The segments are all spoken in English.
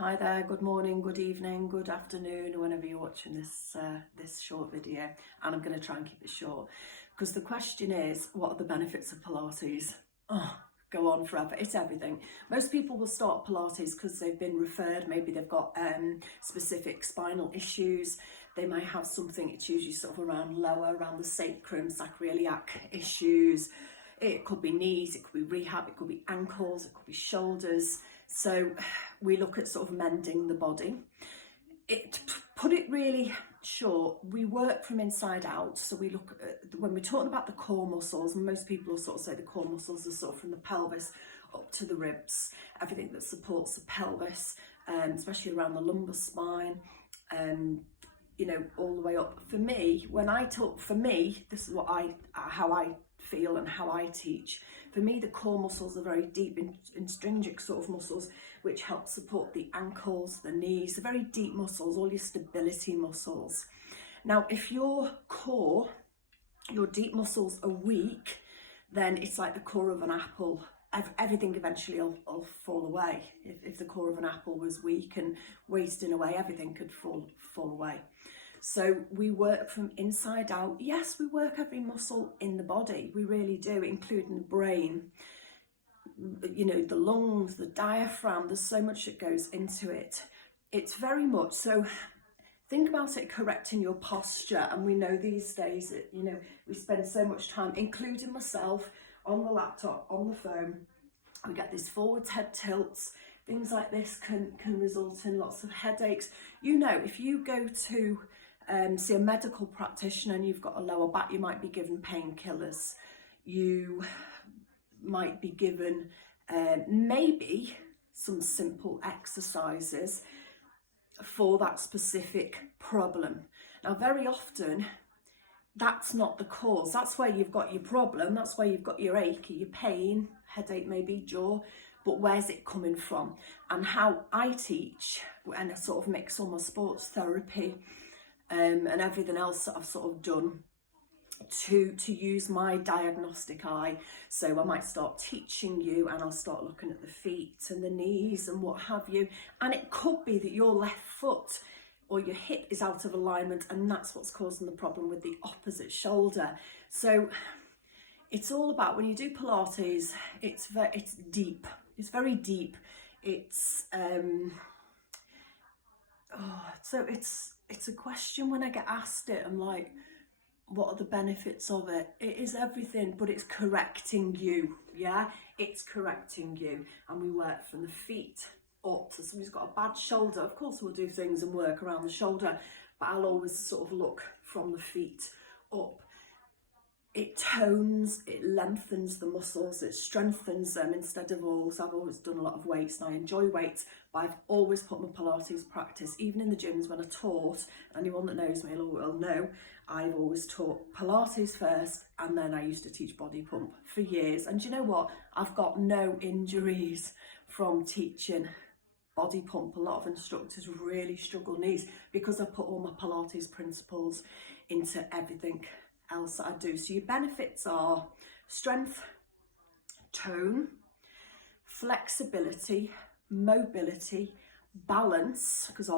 Hi there, good morning, good evening, good afternoon, or whenever you're watching this short video. And I'm going to try and keep it short because the question is, what are the benefits of Pilates? Oh, go on forever. It's everything. Most people will start Pilates because they've been referred. Maybe they've got specific spinal issues. They might have something, it's usually sort of around the sacrum, sacroiliac issues. It could be knees, it could be rehab, it could be ankles, it could be shoulders. So we look at sort of mending the body. Put it really short, we work from inside out. So we look at, when we're talking about the core muscles, and most people will sort of say the core muscles are sort of from the pelvis up to the ribs, everything that supports the pelvis, especially around the lumbar spine, you know, all the way up. For me, this is how I feel and how I teach. For me, the core muscles are very deep, intrinsic sort of muscles, which help support the ankles, the knees, the very deep muscles, all your stability muscles. Now, if your core, your deep muscles are weak, then it's like the core of an apple. Everything eventually will fall away. If the core of an apple was weak and wasting away, everything could fall away. So we work from inside out. Yes, we work every muscle in the body. We really do, including the brain, you know, the lungs, the diaphragm. There's so much that goes into it. It's very much, so think about it, correcting your posture. And we know these days that, you know, we spend so much time, including myself, on the laptop, on the phone. We get these forward head tilts. Things like this can result in lots of headaches. You know, if you go to see a medical practitioner and you've got a lower back, you might be given painkillers. You might be given maybe some simple exercises for that specific problem. Now, very often, that's not the cause. That's where you've got your problem. That's where you've got your ache, your pain, headache, maybe jaw. But where's it coming from? And how I teach, and I sort of mix all my sports therapy and everything else that I've sort of done to use my diagnostic eye. So I might start teaching you and I'll start looking at the feet and the knees and what have you. And it could be that your left foot or your hip is out of alignment, and that's what's causing the problem with the opposite shoulder. So it's all about, when you do Pilates, it's deep. It's very deep. It's it's a question. When I get asked it, I'm like, what are the benefits of it? It is everything, but it's correcting you. Yeah, it's correcting you. And we work from the feet up. So somebody's got a bad shoulder, of course we'll do things and work around the shoulder, but I'll always sort of look from the feet up. It tones, it lengthens the muscles, it strengthens them instead of all. So I've always done a lot of weights and I enjoy weights, but I've always put my Pilates practice, even in the gyms when I taught, anyone that knows me will know, I've always taught Pilates first, and then I used to teach body pump for years. And you know what? I've got no injuries from teaching body pump. A lot of instructors really struggle knees because I put all my Pilates principles into everything else that I do. So your benefits are strength, tone, flexibility, mobility, balance, because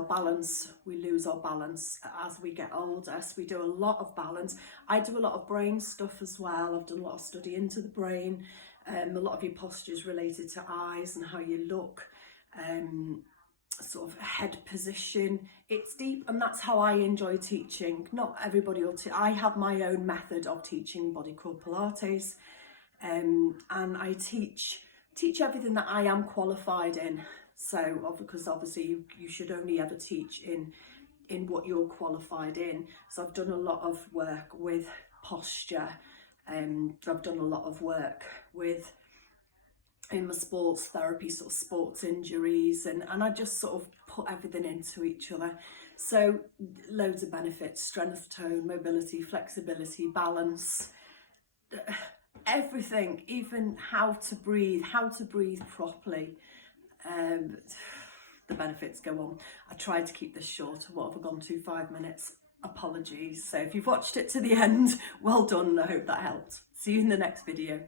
we lose our balance as we get older. So we do a lot of balance. I do a lot of brain stuff as well. I've done a lot of study into the brain. A lot of your postures related to eyes and how you look, sort of head position. It's deep, and that's how I enjoy teaching. Not everybody will I have my own method of teaching body core Pilates, and I teach everything that I am qualified in. So because obviously you should only ever teach in what you're qualified in. So I've done a lot of work with posture, and I've done a lot of work with in my sports therapy, sort of sports injuries, and I just sort of put everything into each other. So loads of benefits: strength, tone, mobility, flexibility, balance, everything, even how to breathe properly. The benefits go on. I tried to keep this short. What have I gone to? 5 minutes. Apologies. So if you've watched it to the end, well done. I hope that helped. See you in the next video.